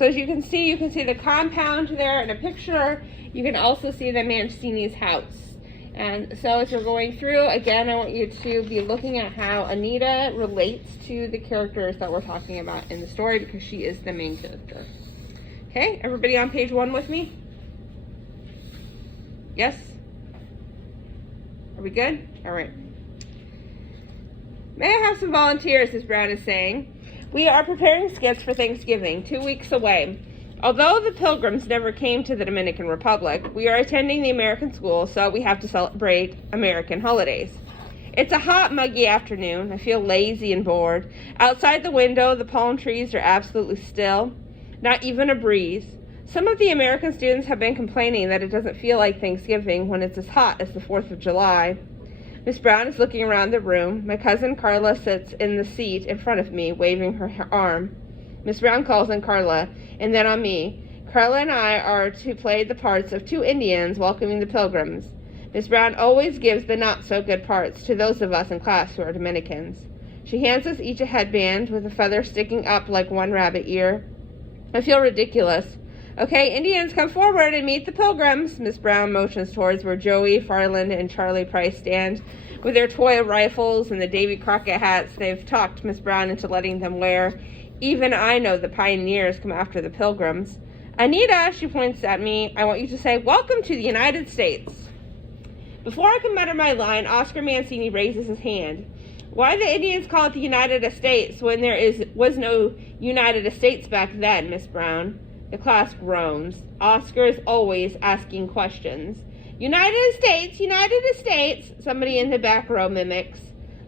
So as you can see the compound there in a picture. You can also see the Mancini's house. And so as you're going through, again, I want you to be looking at how Anita relates to the characters that we're talking about in the story, because she is the main character. Okay, everybody on page 1 with me? Yes? Are we good? All right. May I have some volunteers, as Brown is saying. We are preparing skits for Thanksgiving, 2 weeks away. Although the Pilgrims never came to the Dominican Republic, we are attending the American school, so we have to celebrate American holidays. It's a hot, muggy afternoon. I feel lazy and bored. Outside the window, the palm trees are absolutely still. Not even a breeze. Some of the American students have been complaining that it doesn't feel like Thanksgiving when it's as hot as the 4th of July. Miss Brown is looking around the room. My cousin Carla sits in the seat in front of me, waving her arm. Miss Brown calls on Carla, and then on me. Carla and I are to play the parts of 2 Indians welcoming the Pilgrims. Miss Brown always gives the not-so-good parts to those of us in class who are Dominicans. She hands us each a headband with a feather sticking up like one rabbit ear. I feel ridiculous. Okay, Indians, come forward and meet the Pilgrims. Miss Brown motions towards where Joey, Farland, and Charlie Price stand with their toy rifles and the Davy Crockett hats they've talked Miss Brown into letting them wear. Even I know the pioneers come after the Pilgrims. Anita, she points at me, I want you to say, "Welcome to the United States." Before I can mutter my line, Oscar Mancini raises his hand. Why the Indians call it the United States when there was no United States back then, Miss Brown? The class groans. Oscar is always asking questions. United States, somebody in the back row mimics.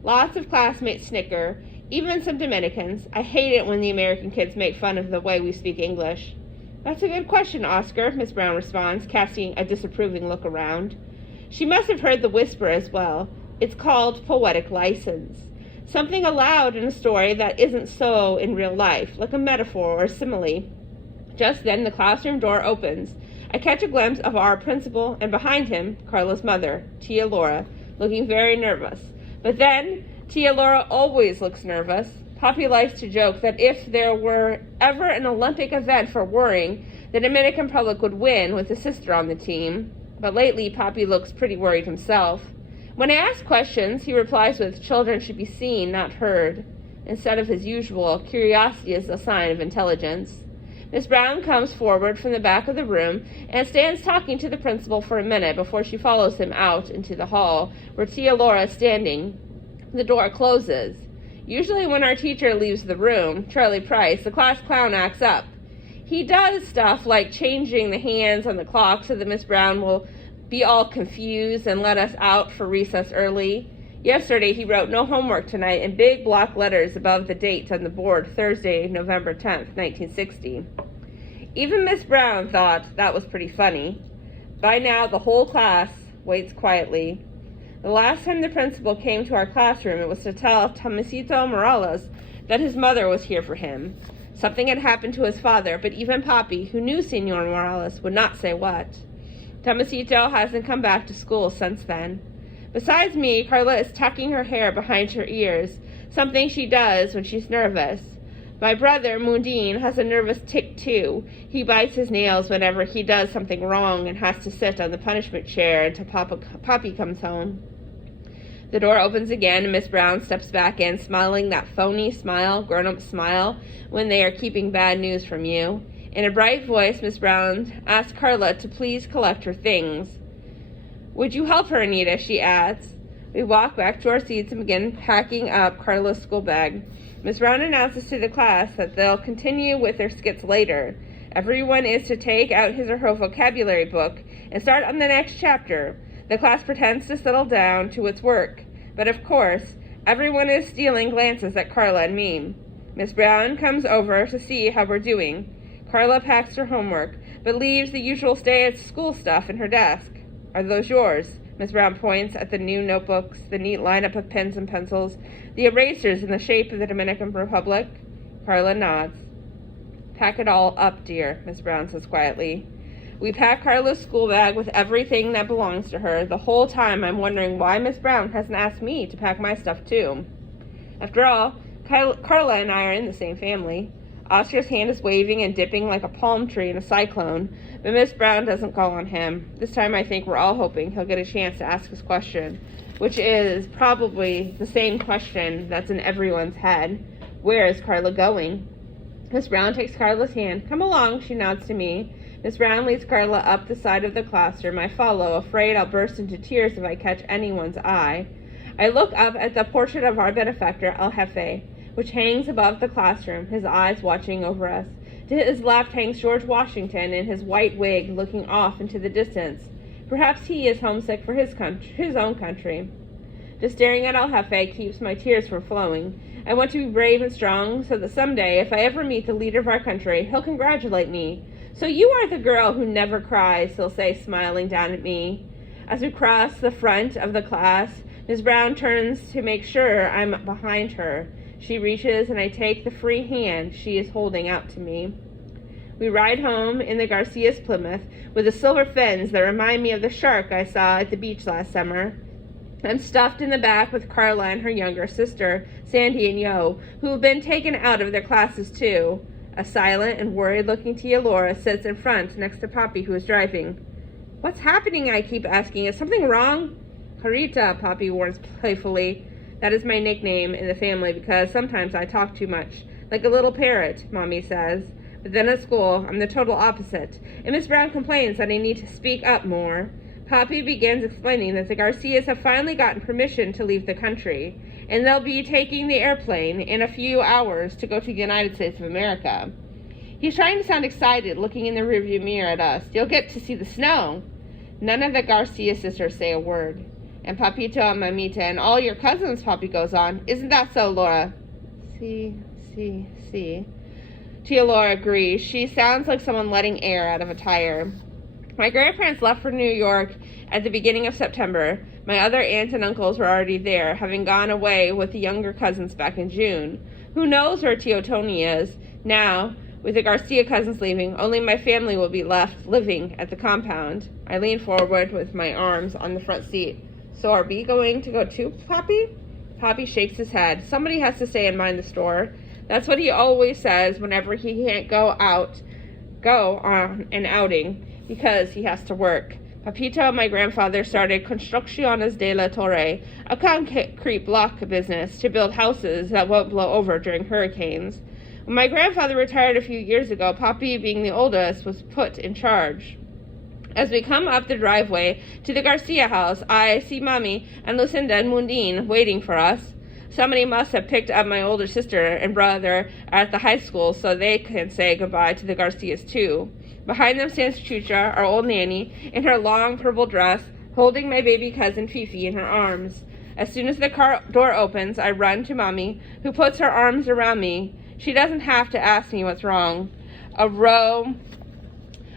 Lots of classmates snicker. Even some Dominicans. I hate it when the American kids make fun of the way we speak English. That's a good question, Oscar, Miss Brown responds, casting a disapproving look around. She must have heard the whisper as well. It's called poetic license. Something allowed in a story that isn't so in real life, like a metaphor or a simile. Just then the classroom door opens. I catch a glimpse of our principal, and behind him, Carla's mother, Tia Laura, looking very nervous. But then, Tia Laura always looks nervous. Poppy likes to joke that if there were ever an Olympic event for worrying, the Dominican Republic would win with a sister on the team. But lately, Poppy looks pretty worried himself. When I ask questions, he replies with, "Children should be seen, not heard." Instead of his usual, curiosity is a sign of intelligence. Miss Brown comes forward from the back of the room and stands talking to the principal for a minute before she follows him out into the hall, where Tia Laura is standing. The door closes. Usually when our teacher leaves the room, Charlie Price, the class clown, acts up. He does stuff like changing the hands on the clock so that Miss Brown will be all confused and let us out for recess early. Yesterday he wrote "no homework tonight" in big block letters above the date on the board, Thursday, November 10th, 1960. Even Miss Brown thought that was pretty funny. By now the whole class waits quietly. The last time the principal came to our classroom, it was to tell Tomasito Morales that his mother was here for him. Something had happened to his father, but even Poppy, who knew Senor Morales, would not say what. Tomasito hasn't come back to school since then. Besides me, Carla is tucking her hair behind her ears, something she does when she's nervous. My brother, Mundine, has a nervous tic too. He bites his nails whenever he does something wrong and has to sit on the punishment chair until Poppy comes home. The door opens again and Miss Brown steps back in, smiling that phony smile, grown-up smile, when they are keeping bad news from you. In a bright voice, Miss Brown asks Carla to please collect her things. "Would you help her, Anita?" she adds. We walk back to our seats and begin packing up Carla's school bag. Miss Brown announces to the class that they'll continue with their skits later. Everyone is to take out his or her vocabulary book and start on the next chapter. The class pretends to settle down to its work, but of course, everyone is stealing glances at Carla and me. Miss Brown comes over to see how we're doing. Carla packs her homework, but leaves the usual stay-at-school stuff in her desk. "Are those yours?" Miss Brown points at the new notebooks, the neat lineup of pens and pencils, the erasers in the shape of the Dominican Republic. Carla nods. "Pack it all up, dear," Miss Brown says quietly. We pack Carla's school bag with everything that belongs to her. The whole time I'm wondering why Miss Brown hasn't asked me to pack my stuff too. After all, Carla and I are in the same family. Oscar's hand is waving and dipping like a palm tree in a cyclone, but Miss Brown doesn't call on him. This time I think we're all hoping he'll get a chance to ask his question, which is probably the same question that's in everyone's head. Where is Carla going? Miss Brown takes Carla's hand. Come along, she nods to me. Miss Brown leads Carla up the side of the classroom. I follow, afraid I'll burst into tears if I catch anyone's eye. I look up at the portrait of our benefactor, El Jefe, which hangs above the classroom, his eyes watching over us. To his left hangs George Washington in his white wig, looking off into the distance. Perhaps he is homesick for his own country. Just staring at El Jefe keeps my tears from flowing. I want to be brave and strong so that someday, if I ever meet the leader of our country, he'll congratulate me. So you are the girl who never cries, he'll say, smiling down at me. As we cross the front of the class, Miss Brown turns to make sure I'm behind her. She reaches and I take the free hand she is holding out to me. We ride home in the Garcias Plymouth with the silver fins that remind me of the shark I saw at the beach last summer. I'm stuffed in the back with Carla and her younger sister, Sandy and Yo, who have been taken out of their classes too. A silent and worried-looking Tia Laura sits in front next to Papi, who is driving. What's happening? I keep asking. Is something wrong? Carita, Papi warns playfully. That is my nickname in the family because sometimes I talk too much. Like a little parrot, Mommy says. But then at school, I'm the total opposite. And Miss Brown complains that I need to speak up more. Papi begins explaining that the Garcias have finally gotten permission to leave the country, and they'll be taking the airplane in a few hours to go to the United States of America. He's trying to sound excited, looking in the rearview mirror at us. You'll get to see the snow. None of the Garcia sisters say a word. And Papito and Mamita and all your cousins, Papi goes on. Isn't that so, Laura? See. Tia Laura agrees. She sounds like someone letting air out of a tire. My grandparents left for New York at the beginning of September. My other aunts and uncles were already there, having gone away with the younger cousins back in June. Who knows where Tio Tony is? Now, with the Garcia cousins leaving, only my family will be left living at the compound. I lean forward with my arms on the front seat. So are we going to go too, Papi? Papi shakes his head. Somebody has to stay and mind the store. That's what he always says whenever he can't go on an outing, because he has to work. Papito and my grandfather started Construcciones de la Torre, a concrete block business to build houses that won't blow over during hurricanes. When my grandfather retired a few years ago, Papi, being the oldest, was put in charge. As we come up the driveway to the Garcia house, I see Mommy and Lucinda and Mundine waiting for us. Somebody must have picked up my older sister and brother at the high school so they can say goodbye to the Garcias too. Behind them stands Chucha, our old nanny, in her long purple dress, holding my baby cousin Fifi in her arms. As soon as the car door opens, I run to Mommy, who puts her arms around me. She doesn't have to ask me what's wrong. A row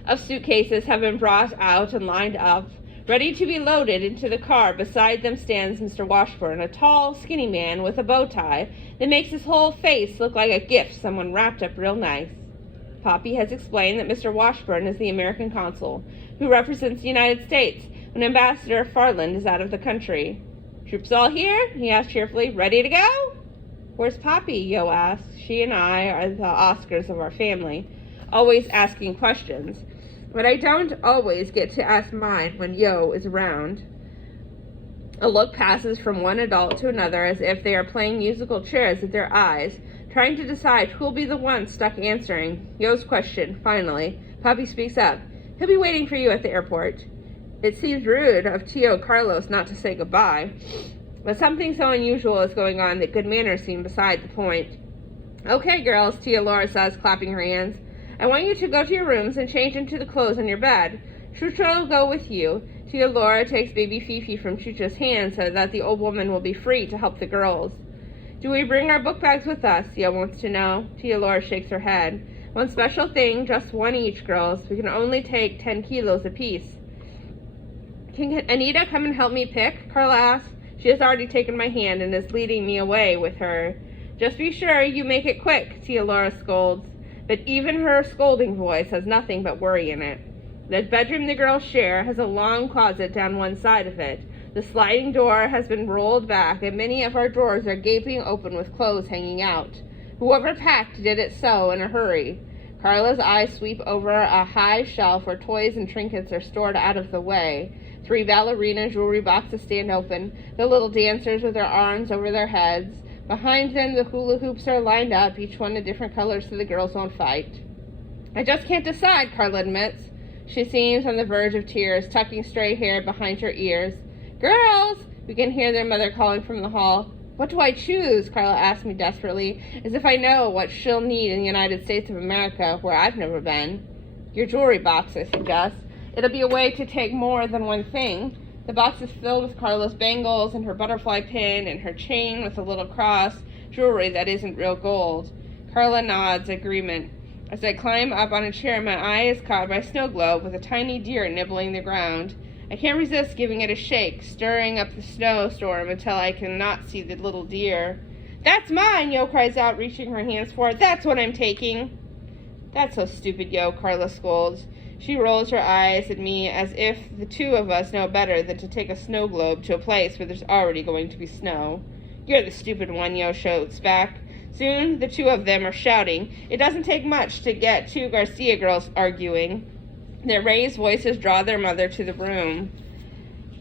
of suitcases have been brought out and lined up, ready to be loaded into the car. Beside them stands Mr. Washburn, a tall, skinny man with a bow tie that makes his whole face look like a gift someone wrapped up real nice. Papi has explained that Mr. Washburn is the American consul, who represents the United States when Ambassador Farland is out of the country. Troops all here? He asked cheerfully. Ready to go? Where's Papi? Yo asks. She and I are the Oscars of our family, always asking questions. But I don't always get to ask mine when Yo is around. A look passes from one adult to another as if they are playing musical chairs with their eyes, trying to decide who'll be the one stuck answering Yo's question. Finally, Papi speaks up. He'll be waiting for you at the airport. It seems rude of Tio Carlos not to say goodbye, but something so unusual is going on that good manners seem beside the point. Okay, girls, Tia Laura says, clapping her hands. I want you to go to your rooms and change into the clothes on your bed. Chucha will go with you. Tia Laura takes baby Fifi from Chucha's hand so that the old woman will be free to help the girls. Do we bring our book bags with us? Yo wants to know. Tia Laura shakes her head. One special thing, just one each, girls. We can only take 10 kilos apiece. Can Anita come and help me pick? Carla asks. She has already taken my hand and is leading me away with her. Just be sure you make it quick, Tia Laura scolds. But even her scolding voice has nothing but worry in it. The bedroom the girls share has a long closet down one side of it. The sliding door has been rolled back, and many of our drawers are gaping open with clothes hanging out. Whoever packed did it so in a hurry. Carla's eyes sweep over a high shelf where toys and trinkets are stored out of the way. 3 ballerina jewelry boxes stand open, the little dancers with their arms over their heads. Behind them, the hula hoops are lined up, each one a different color so the girls won't fight. I just can't decide, Carla admits. She seems on the verge of tears, tucking stray hair behind her ears. Girls! We can hear their mother calling from the hall. What do I choose? Carla asks me desperately, as if I know what she'll need in the United States of America, where I've never been. Your jewelry box, I suggest. It'll be a way to take more than one thing. The box is filled with Carla's bangles and her butterfly pin and her chain with a little cross, jewelry that isn't real gold. Carla nods agreement. As I climb up on a chair, my eye is caught by a snow globe with a tiny deer nibbling the ground. I can't resist giving it a shake, stirring up the snowstorm until I cannot see the little deer. That's mine, Yo cries out, reaching her hands for it. That's what I'm taking. That's so stupid, Yo, Carla scolds. She rolls her eyes at me as if the two of us know better than to take a snow globe to a place where there's already going to be snow. You're the stupid one, Yo shouts back. Soon the two of them are shouting. It doesn't take much to get 2 Garcia girls arguing. Their raised voices draw their mother to the room.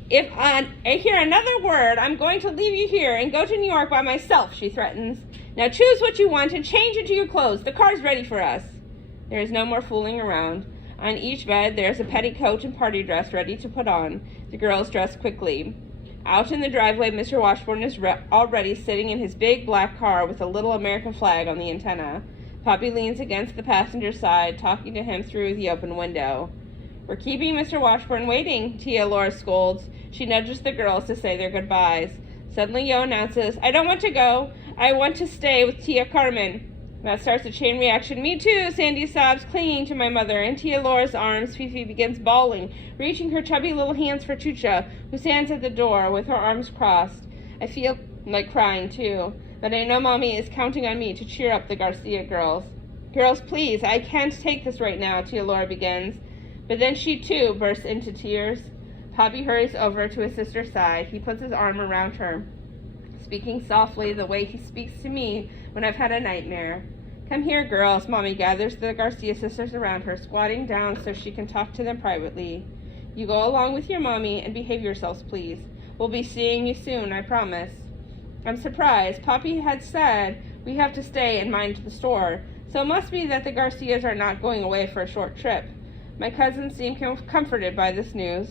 If I hear another word, I'm going to leave you here and go to New York by myself, she threatens. Now choose what you want and change into your clothes. The car's ready for us. There is no more fooling around. On each bed, there is a petticoat and party dress ready to put on. The girls dress quickly. Out in the driveway, Mr. Washburn is already sitting in his big black car with a little American flag on the antenna. Poppy leans against the passenger side, talking to him through the open window. We're keeping Mr. Washburn waiting, Tia Laura scolds. She nudges the girls to say their goodbyes. Suddenly, Yo announces, I don't want to go. I want to stay with Tia Carmen. That starts a chain reaction. Me too, Sandy sobs, clinging to my mother. In Tia Laura's arms, Fifi begins bawling, reaching her chubby little hands for Chucha, who stands at the door with her arms crossed. I feel like crying too, but I know Mommy is counting on me to cheer up the Garcia girls. Girls, please, I can't take this right now, Tia Laura begins. But then she too bursts into tears. Poppy hurries over to his sister's side. He puts his arm around her, speaking softly the way he speaks to me when I've had a nightmare. Come here, girls. Mommy gathers the Garcia sisters around her, squatting down so she can talk to them privately. You go along with your mommy and behave yourselves, please. We'll be seeing you soon, I promise. I'm surprised. Poppy had said we have to stay and mind the store, so it must be that the Garcias are not going away for a short trip. My cousins seem comforted by this news.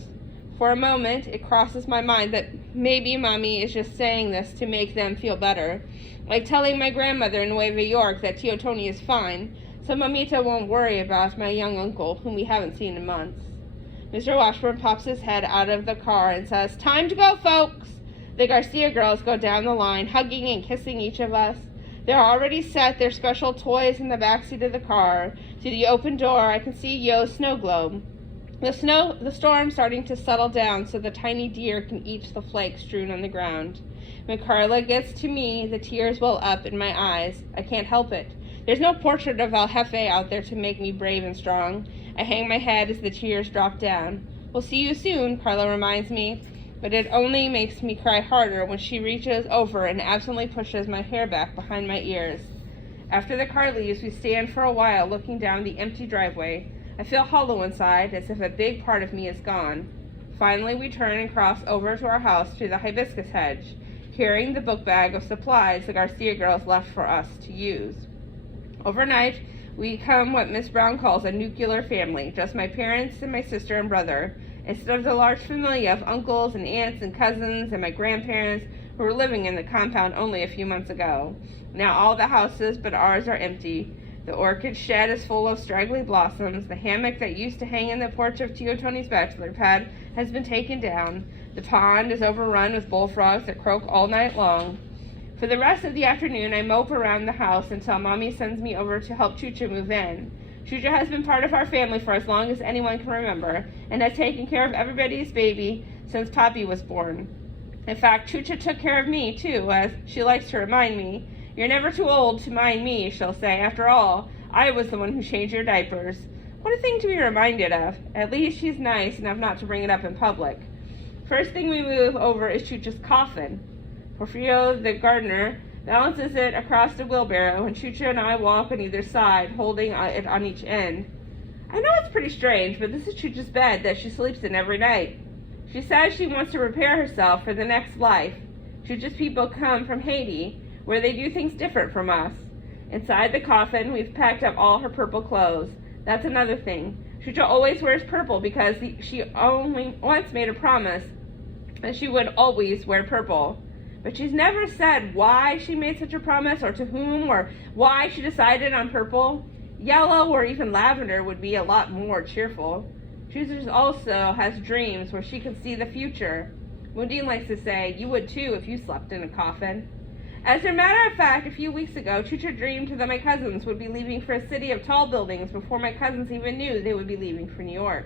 For a moment, it crosses my mind that maybe Mommy is just saying this to make them feel better, like telling my grandmother in Nueva York that Tio Tony is fine, so Mamita won't worry about my young uncle, whom we haven't seen in months. Mr. Washburn pops his head out of the car and says, Time to go, folks! The Garcia girls go down the line, hugging and kissing each of us. They're already set their special toys in the backseat of the car. Through the open door, I can see Yo's snow globe. The storm's starting to settle down so the tiny deer can eat the flakes strewn on the ground. When Carla gets to me, the tears well up in my eyes. I can't help it. There's no portrait of El Jefe out there to make me brave and strong. I hang my head as the tears drop down. We'll see you soon, Carla reminds me, but it only makes me cry harder when she reaches over and absently pushes my hair back behind my ears. After the car leaves, we stand for a while looking down the empty driveway. I feel hollow inside, as if a big part of me is gone. Finally, we turn and cross over to our house through the hibiscus hedge, carrying the book bag of supplies the Garcia girls left for us to use. Overnight, we become what Miss Brown calls a nuclear family, just my parents and my sister and brother, instead of the large family of uncles and aunts and cousins and my grandparents who were living in the compound only a few months ago. Now all the houses but ours are empty. The orchid shed is full of straggly blossoms. The hammock that used to hang in the porch of Tio Tony's bachelor pad has been taken down. The pond is overrun with bullfrogs that croak all night long. For the rest of the afternoon, I mope around the house until Mommy sends me over to help Chucha move in. Chucha has been part of our family for as long as anyone can remember, and has taken care of everybody's baby since Poppy was born. In fact, Chucha took care of me, too, as she likes to remind me. You're never too old to mind me, she'll say. After all, I was the one who changed your diapers. What a thing to be reminded of. At least she's nice enough not to bring it up in public. First thing we move over is Chucha's coffin. Porfirio, the gardener, balances it across the wheelbarrow, and Chucha and I walk on either side, holding it on each end. I know it's pretty strange, but this is Chucha's bed that she sleeps in every night. She says she wants to prepare herself for the next life. Chucha's people come from Haiti, where they do things different from us. Inside the coffin, we've packed up all her purple clothes. That's another thing. Chucha always wears purple because she only once made a promise that she would always wear purple. But she's never said why she made such a promise, or to whom, or why she decided on purple. Yellow or even lavender would be a lot more cheerful. Chucha also has dreams where she can see the future. Mundine likes to say, you would too if you slept in a coffin. As a matter of fact, a few weeks ago, Chucha dreamed that my cousins would be leaving for a city of tall buildings before my cousins even knew they would be leaving for New York.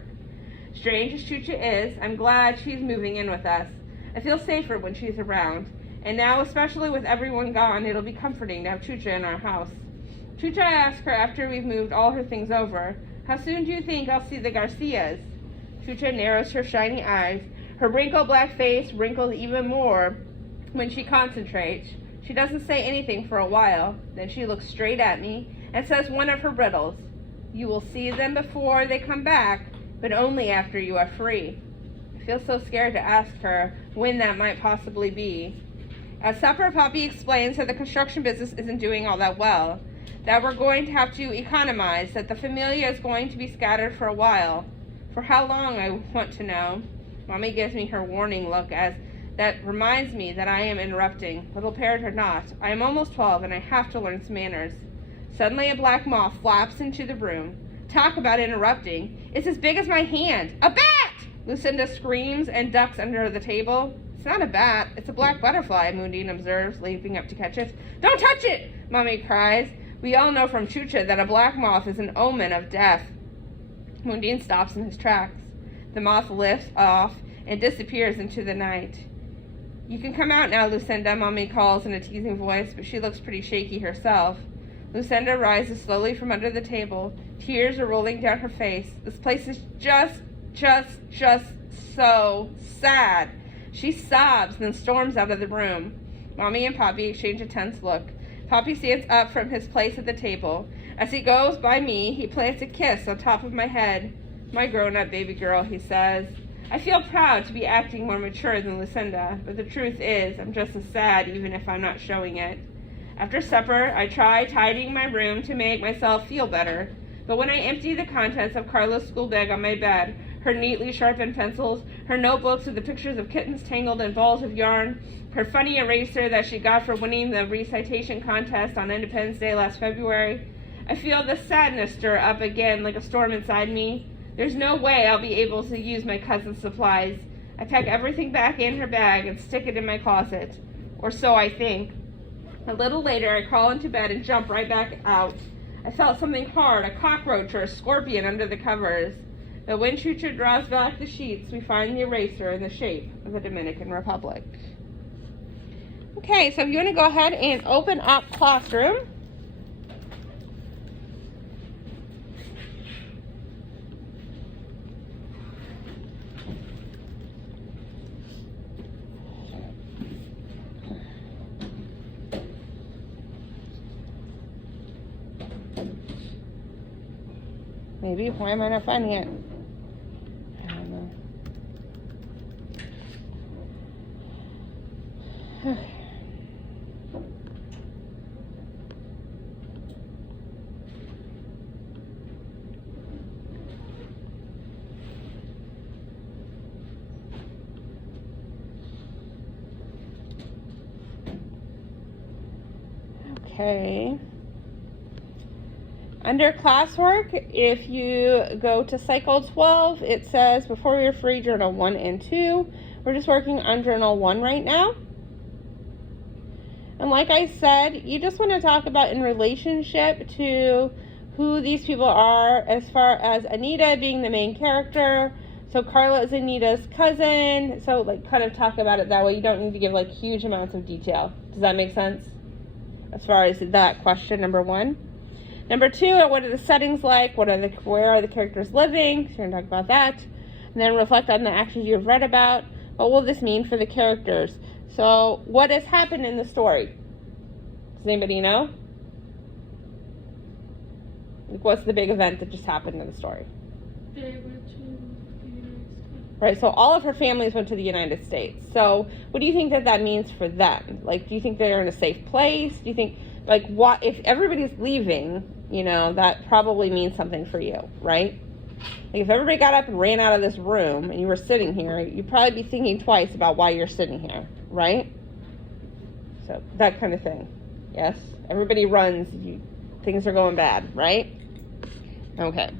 Strange as Chucha is, I'm glad she's moving in with us. I feel safer when she's around. And now, especially with everyone gone, it'll be comforting to have Chucha in our house. Chucha asked her after we've moved all her things over, how soon do you think I'll see the Garcias? Chucha narrows her shiny eyes. Her wrinkled black face wrinkles even more when she concentrates. She doesn't say anything for a while. Then she looks straight at me and says one of her riddles. You will see them before they come back, but only after you are free. I feel so scared to ask her when that might possibly be. At supper, Poppy explains that the construction business isn't doing all that well, that we're going to have to economize, that the familia is going to be scattered for a while. For how long, I want to know. Mommy gives me her warning look as that reminds me that I am interrupting. Little parrot or not, I am almost 12 and I have to learn some manners. Suddenly a black moth flaps into the room. Talk about interrupting. It's as big as my hand. A bat! Lucinda screams and ducks under the table. It's not a bat, it's a black butterfly, Mundine observes, leaping up to catch it. Don't touch it! Mommy cries. We all know from Chucha that a black moth is an omen of death. Mundine stops in his tracks. The moth lifts off and disappears into the night. You can come out now, Lucinda, Mommy calls in a teasing voice, but she looks pretty shaky herself. Lucinda rises slowly from under the table. Tears are rolling down her face. This place is just so sad. She sobs, then storms out of the room. Mommy and Poppy exchange a tense look. Poppy stands up from his place at the table. As he goes by me, he plants a kiss on top of my head. My grown-up baby girl, he says. I feel proud to be acting more mature than Lucinda, but the truth is, I'm just as sad even if I'm not showing it. After supper, I try tidying my room to make myself feel better, but when I empty the contents of Carla's school bag on my bed, her neatly sharpened pencils, her notebooks with the pictures of kittens tangled in balls of yarn, her funny eraser that she got for winning the recitation contest on Independence Day last February, I feel the sadness stir up again like a storm inside me. There's no way I'll be able to use my cousin's supplies. I pack everything back in her bag and stick it in my closet. Or so I think. A little later, I crawl into bed and jump right back out. I felt something hard, a cockroach or a scorpion under the covers. But when Chucha draws back the sheets, we find the eraser in the shape of the Dominican Republic. Okay, so if you want to go ahead and open up Classroom. Maybe, why am I not finding it? I don't know. Okay. Under classwork, if you go to Cycle 12, it says, before you're free, Journal 1 and 2. We're just working on Journal 1 right now. And like I said, you just want to talk about in relationship to who these people are, as far as Anita being the main character. So Carla is Anita's cousin. So like kind of talk about it that way. You don't need to give like huge amounts of detail. Does that make sense? As far as that question, number 1. Number 2, what are the settings like? Where are the characters living? So we're going to talk about that. And then reflect on the actions you've read about. What will this mean for the characters? So what has happened in the story? Does anybody know? Like, what's the big event that just happened in the story? They went to the United States. Right, so all of her families went to the United States. So what do you think that means for them? Like, do you think they're in a safe place? Do you think, like, what if everybody's leaving, you know, that probably means something for you, right? Like, if everybody got up and ran out of this room and you were sitting here, you'd probably be thinking twice about why you're sitting here, right? So that kind of thing. Yes? Everybody runs, things are going bad, right? Okay.